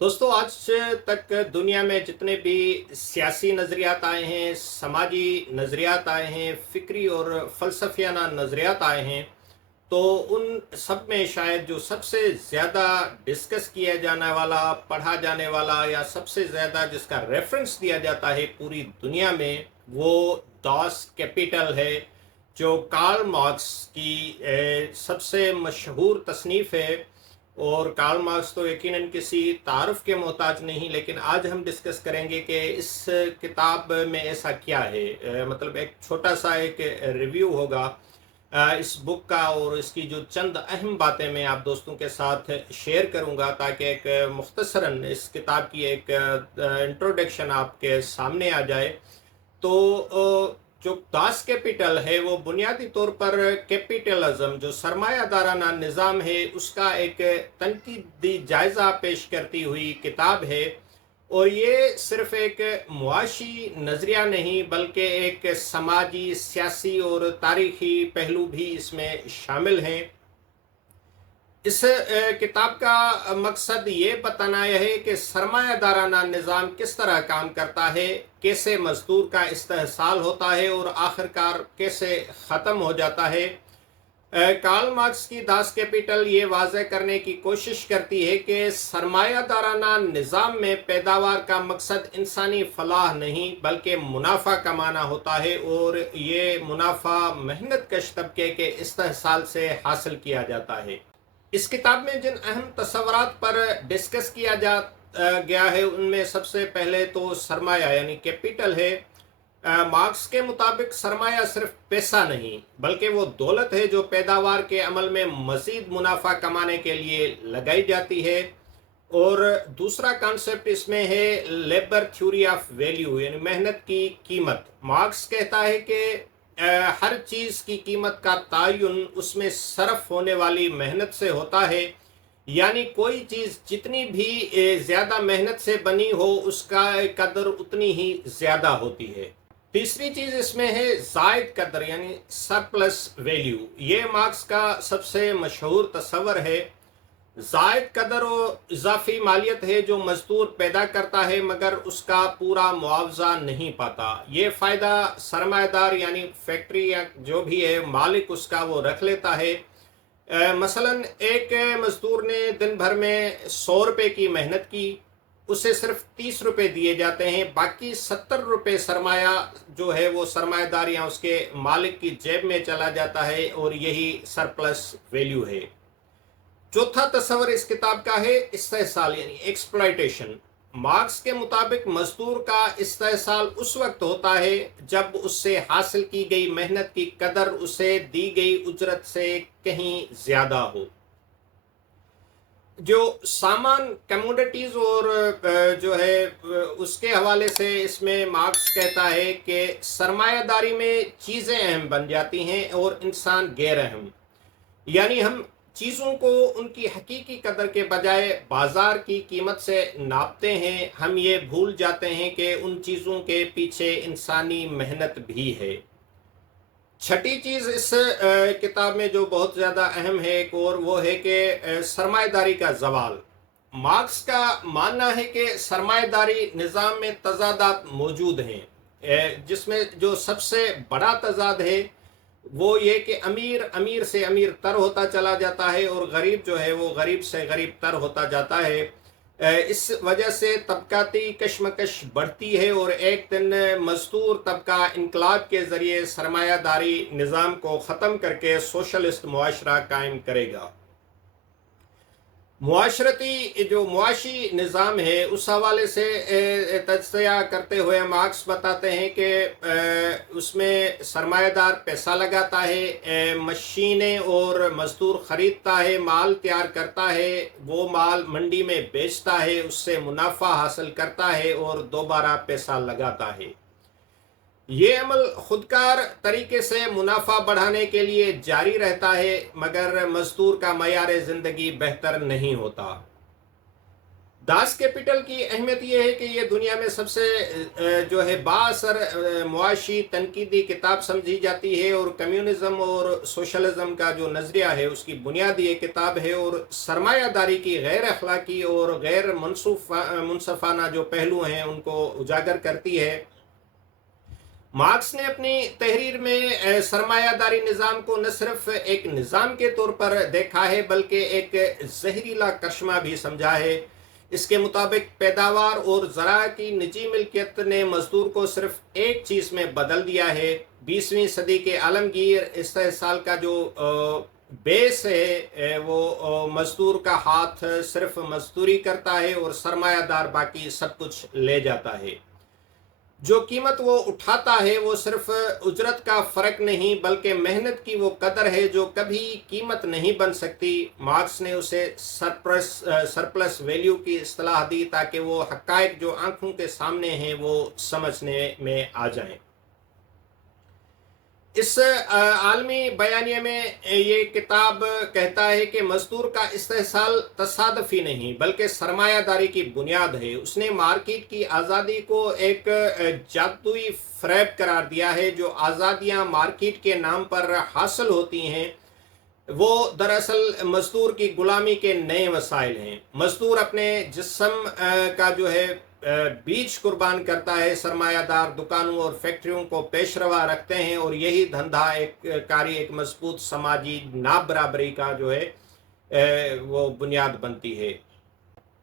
दोस्तों, आज तक दुनिया में जितने भी सियासी नज़रियात आए हैं, समाजी नज़रियात आए हैं, फ़िक्री और फ़लसफ़ियाना नज़रियात आए हैं, तो उन सब में शायद जो सबसे ज़्यादा डिस्कस किया जाने वाला, पढ़ा जाने वाला या सबसे ज़्यादा जिसका रेफ़रेंस दिया जाता है पूरी दुनिया में, वो डॉस कैपिटल है, जो कार्ल मार्क्स की सबसे मशहूर तसनीफ़ है। और कार्ल मार्क्स तो यकीनन किसी तारुफ के मोहताज नहीं, लेकिन आज हम डिस्कस करेंगे कि इस किताब में ऐसा क्या है। मतलब एक छोटा सा एक रिव्यू होगा इस बुक का, और इसकी जो चंद अहम बातें मैं आप दोस्तों के साथ शेयर करूंगा ताकि एक मुख्तसरन इस किताब की एक इंट्रोडक्शन आपके सामने आ जाए। तो जो दास कैपिटल है वो बुनियादी तौर पर कैपिटलिज्म जो सरमायादाराना निज़ाम है उसका एक तनकीदी जायज़ा पेश करती हुई किताब है। और ये सिर्फ एक मुआशी नज़रिया नहीं बल्कि एक समाजी, सियासी और तारीखी पहलू भी इसमें शामिल हैं। इस किताब का मकसद ये बताना यह है कि सरमायादाराना निज़ाम किस तरह काम करता है, कैसे मजदूर का इस्तेहसाल होता है और आखिरकार कैसे ख़त्म हो जाता है। कार्ल मार्क्स की दास कैपिटल ये वाज़ह करने की कोशिश करती है कि सरमायादाराना निज़ाम में पैदावार का मकसद इंसानी फलाह नहीं बल्कि मुनाफा कमाना होता है, और ये मुनाफा मेहनत कश तबके के इस्तेहसाल से हासिल किया जाता है। इस किताब में जिन अहम तस्वरात पर डिस्कस किया गया है उनमें सबसे पहले तो सरमाया यानी कैपिटल है। मार्क्स के मुताबिक सरमाया सिर्फ पैसा नहीं बल्कि वो दौलत है जो पैदावार के अमल में मजीद मुनाफा कमाने के लिए लगाई जाती है। और दूसरा कॉन्सेप्ट इसमें है लेबर थ्योरी ऑफ वैल्यू यानी मेहनत की कीमत। मार्क्स कहता है कि हर चीज़ की कीमत का तयन उसमें सरफ होने वाली मेहनत से होता है, यानी कोई चीज़ जितनी भी ज़्यादा मेहनत से बनी हो उसका कदर उतनी ही ज़्यादा होती है। तीसरी चीज़ इसमें है जायद कदर यानी सरप्लस वैल्यू। ये मार्क्स का सबसे मशहूर तस्वर है। जायद कदर और इजाफी मालियत है जो मजदूर पैदा करता है मगर उसका पूरा मुआवजा नहीं पाता। ये फ़ायदा सरमायादार यानी फैक्ट्री या जो भी है मालिक उसका वो रख लेता है। मसलन एक मजदूर ने दिन भर में 100 रुपये की मेहनत की, उसे सिर्फ 30 रुपये दिए जाते हैं, बाकी 70 रुपये सरमाया जो है वो सरमायादार या उसके मालिक की जेब में चला जाता है, और यही सरप्लस वैल्यू है। चौथा तस्वर इस किताब का है इस्तेहसाल यानी एक्सप्लॉयटेशन। मार्क्स के मुताबिक मजदूर का इस्तेहसाल उस वक्त होता है जब उससे हासिल की गई मेहनत की कदर उसे दी गई उजरत से कहीं ज्यादा हो। जो सामान कमोडिटीज और जो है उसके हवाले से इसमें मार्क्स कहता है कि सरमायादारी में चीज़ें अहम बन जाती हैं और इंसान गैर अहम, यानी हम चीज़ों को उनकी हकीकी कदर के बजाय बाजार की कीमत से नापते हैं। हम ये भूल जाते हैं कि उन चीज़ों के पीछे इंसानी मेहनत भी है। छठी चीज़ इस किताब में जो बहुत ज़्यादा अहम है एक और वो है कि सरमाएदारी का जवाल। मार्क्स का मानना है कि सरमाएदारी निज़ाम में तजादात मौजूद हैं, जिसमें जो सबसे बड़ा तजाद है वो ये कि अमीर अमीर से अमीर तर होता चला जाता है और गरीब जो है वो गरीब से गरीब तर होता जाता है। इस वजह से तबकाती कशमकश बढ़ती है और एक दिन मजदूर तबका इनकलाब के ज़रिए सरमायादारी निज़ाम को ख़त्म करके सोशलिस्ट मुआशरा कायम करेगा। मुआशरती जो मुआशी निज़ाम है उस हवाले से तज्ज़िया करते हुए मार्क्स बताते हैं कि उसमें सरमायादार पैसा लगाता है, मशीनें और मज़दूर ख़रीदता है, माल तैयार करता है, वो माल मंडी में बेचता है, उससे मुनाफा हासिल करता है और दोबारा पैसा लगाता है। ये अमल खुदकार तरीके से मुनाफा बढ़ाने के लिए जारी रहता है मगर मजदूर का मयार ज़िंदगी बेहतर नहीं होता। दास कैपिटल की अहमियत ये है कि ये दुनिया में सबसे जो है बाअसर मुआशी तनकीदी किताब समझी जाती है, और कम्युनिज्म और सोशलिज्म का जो नज़रिया है उसकी बुनियादी ये किताब है, और सरमायादारी की गैर अखलाकी और गैर मुनसफाना जो पहलू हैं उनको उजागर करती है। मार्क्स ने अपनी तहरीर में सरमायादारी निज़ाम को न सिर्फ एक निज़ाम के तौर पर देखा है बल्कि एक जहरीला कश्मा भी समझा है। इसके मुताबिक पैदावार और ज़रा की निजी मिल्कियत ने मजदूर को सिर्फ एक चीज़ में बदल दिया है। 20वीं सदी के आलमगीर इस्तेहसाल का जो बेस है वो मजदूर का हाथ सिर्फ मजदूरी करता है और सरमायादार बाकी सब कुछ ले जाता है। जो कीमत वो उठाता है वो सिर्फ उजरत का फर्क नहीं बल्कि मेहनत की वो कदर है जो कभी कीमत नहीं बन सकती। मार्क्स ने उसे सरप्लस वैल्यू की इस्तिलाह दी ताकि वो हक़ाइक़ जो आंखों के सामने हैं वो समझने में आ जाएं। इस आलमी बयानिए में ये किताब कहता है कि मजदूर का इस्तेहसाल तसादफी नहीं बल्कि सरमायादारी की बुनियाद है। उसने मार्केट की आज़ादी को एक जादुई फ़रेब करार दिया है। जो आज़ादियाँ मार्केट के नाम पर हासिल होती हैं वो दरअसल मजदूर की गुलामी के नए वसाइल हैं। मजदूर अपने जिस्म का जो है बीज कुर्बान करता है, सरमायादार दुकानों और फैक्ट्रियों को पेशरवा रखते हैं, और यही धंधा एक मजबूत समाजी नाबराबरी का जो है वो बुनियाद बनती है।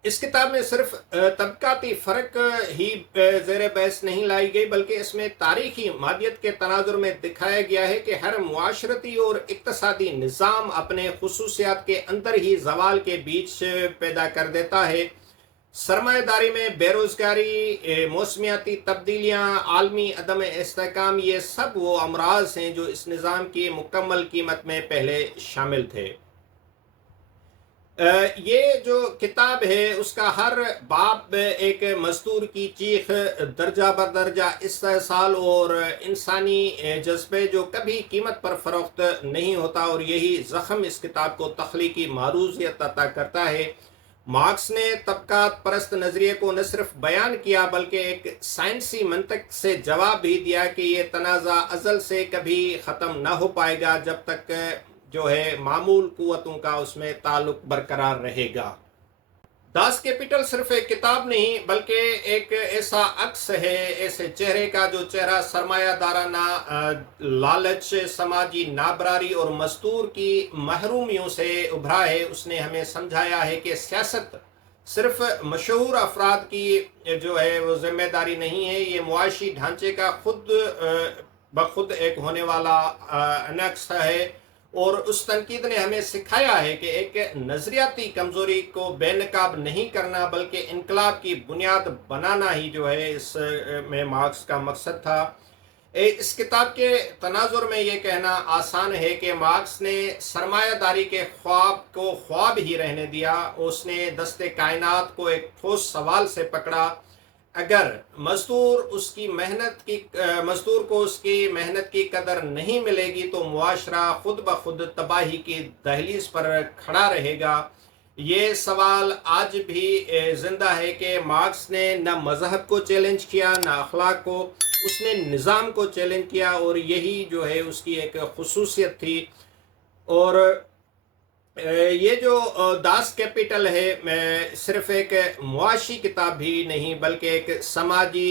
इस किताब में सिर्फ तबकाती फ़र्क ही ज़ेर बहस नहीं लाई गई बल्कि इसमें तारीखी मादियत के तनाजुर में दिखाया गया है कि हर मुआशरती और इक़्तिसादी निज़ाम अपने खुसूसियात के अंदर ही ज़वाल के बीच पैदा कर देता है। सरमायादारी में बेरोज़गारी, मौसमियाती तब्दीलियाँ, आलमी अदम इस्तेहकाम, ये सब वो अमराज हैं जो इस निज़ाम की मुकम्मल कीमत में पहले शामिल थे। ये जो किताब है उसका हर बाब एक मजदूर की चीख, दर्जा बदर्जा इस्तेहसाल और इंसानी जज्बे जो कभी कीमत पर फ़रोख्त नहीं होता, और यही ज़ख्म इस किताब को तख्लीकी मारूज़ियत अता करता है। मार्क्स ने तबकात परस्त नज़रिए को न सिर्फ बयान किया बल्कि एक साइंसी मंतक से जवाब भी दिया कि ये तनाज़ा अज़ल से कभी ख़त्म न हो पाएगा जब तक जो है मामूल कुव्वतों का उसमें ताल्लुक बरकरार रहेगा। दास कैपिटल सिर्फ एक किताब नहीं बल्कि एक ऐसा अक्स है, ऐसे चेहरे का जो चेहरा सरमायादाराना लालच, समाजी नाबरारी और मजदूर की महरूमियों से उभरा है। उसने हमें समझाया है कि सियासत सिर्फ मशहूर अफराद की जो है वो जिम्मेदारी नहीं है, ये मुआशी ढांचे का खुद बखुद एक होने वाला नक्श है। और उस तनकीद ने हमें सिखाया है कि एक नज़रियाती कमज़ोरी को बेनकाब नहीं करना बल्कि इनकलाब की बुनियाद बनाना ही जो है इस में मार्क्स का मकसद था। इस किताब के तनाजुर में ये कहना आसान है कि मार्क्स ने सरमायादारी के ख्वाब को ख्वाब ही रहने दिया। उसने दस्ते कायनात को एक ठोस सवाल से पकड़ा। अगर मजदूर को उसकी मेहनत की कदर नहीं मिलेगी तो मुआशरा खुद ब खुद तबाही की दहलीज पर खड़ा रहेगा। ये सवाल आज भी जिंदा है कि मार्क्स ने न मज़हब को चैलेंज किया न अखलाक को, उसने निज़ाम को चैलेंज किया, और यही जो है उसकी एक खुसूसियत थी। और ये जो दास कैपिटल है सिर्फ एक मुआशी किताब भी नहीं बल्कि एक समाजी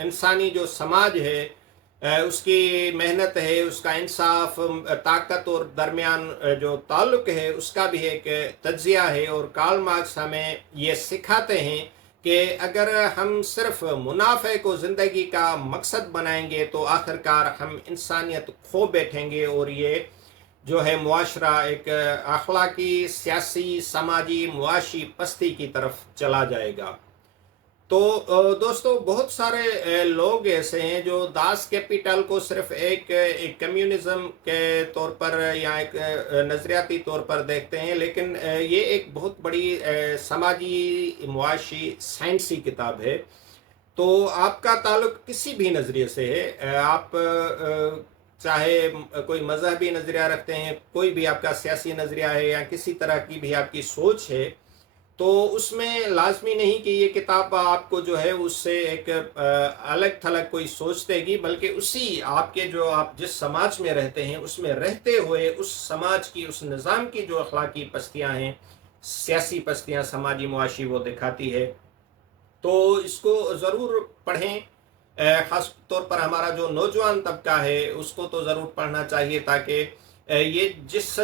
इंसानी जो समाज है उसकी मेहनत है, उसका इंसाफ, ताकत और दरमियान जो ताल्लुक़ है उसका भी एक तज्ज़िया है। और कार्ल मार्क्स हमें ये सिखाते हैं कि अगर हम सिर्फ मुनाफे को ज़िंदगी का मकसद बनाएंगे तो आखिरकार हम इंसानियत खो बैठेंगे और ये जो है मुआशरा एक अखलाकी, सियासी, समाजी, मुआशी पस्ती की तरफ चला जाएगा। तो दोस्तों, बहुत सारे लोग ऐसे हैं जो दास कैपिटल को सिर्फ एक कम्युनिज्म के तौर पर या एक नज़रियाती तौर पर देखते हैं, लेकिन ये एक बहुत बड़ी समाजी, मुआशी, साइंसी किताब है। तो आपका ताल्लुक किसी भी नज़रिए से है, आप चाहे कोई मजहबी नज़रिया रखते हैं, कोई भी आपका सियासी नज़रिया है या किसी तरह की भी आपकी सोच है, तो उसमें लाजमी नहीं कि ये किताब आपको जो है उससे एक अलग थलग कोई सोच देगी, बल्कि उसी आपके जो आप जिस समाज में रहते हैं उसमें रहते हुए उस समाज की, उस निज़ाम की जो अखलाकी पस्तियाँ हैं, सियासी पस्तियाँ, समाजी मुआशी, वो दिखाती है। तो इसको ज़रूर पढ़ें। ख़ास तौर पर हमारा जो नौजवान तबका है उसको तो ज़रूर पढ़ना चाहिए, ताकि ये जिस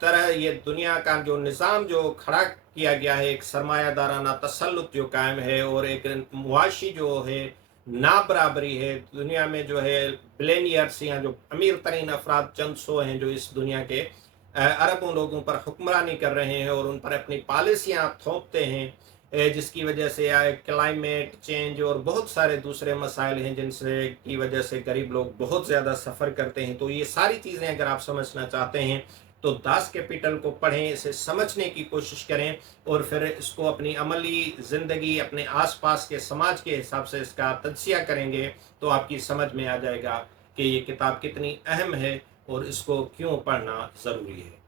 तरह ये दुनिया का जो निज़ाम जो खड़ा किया गया है, एक सरमायादाराना तसल्लुत जो कायम है और एक मुआशी जो है ना बराबरी है दुनिया में, जो है बिलियनियर्स या जो अमीर तरीन अफराद चंद सौ हैं जो इस दुनिया के अरबों लोगों पर हुक्मरानी कर रहे हैं और उन पर अपनी पॉलिसियाँ थोपते हैं, जिसकी वजह से क्लाइमेट चेंज और बहुत सारे दूसरे मसाइल हैं जिनसे की वजह से गरीब लोग बहुत ज़्यादा सफ़र करते हैं। तो ये सारी चीज़ें अगर आप समझना चाहते हैं तो दास कैपिटल को पढ़ें, इसे समझने की कोशिश करें और फिर इसको अपनी अमली ज़िंदगी, अपने आसपास के समाज के हिसाब से इसका तज्ज़िया करेंगे तो आपकी समझ में आ जाएगा कि ये किताब कितनी अहम है और इसको क्यों पढ़ना ज़रूरी है।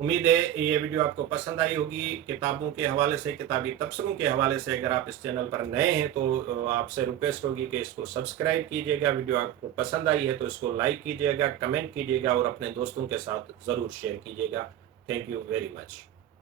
उम्मीद है ये वीडियो आपको पसंद आई होगी। किताबों के हवाले से, किताबी तबसरों के हवाले से अगर आप इस चैनल पर नए हैं तो आपसे रिक्वेस्ट होगी कि इसको सब्सक्राइब कीजिएगा। वीडियो आपको पसंद आई है तो इसको लाइक कीजिएगा, कमेंट कीजिएगा और अपने दोस्तों के साथ ज़रूर शेयर कीजिएगा। Thank you very much.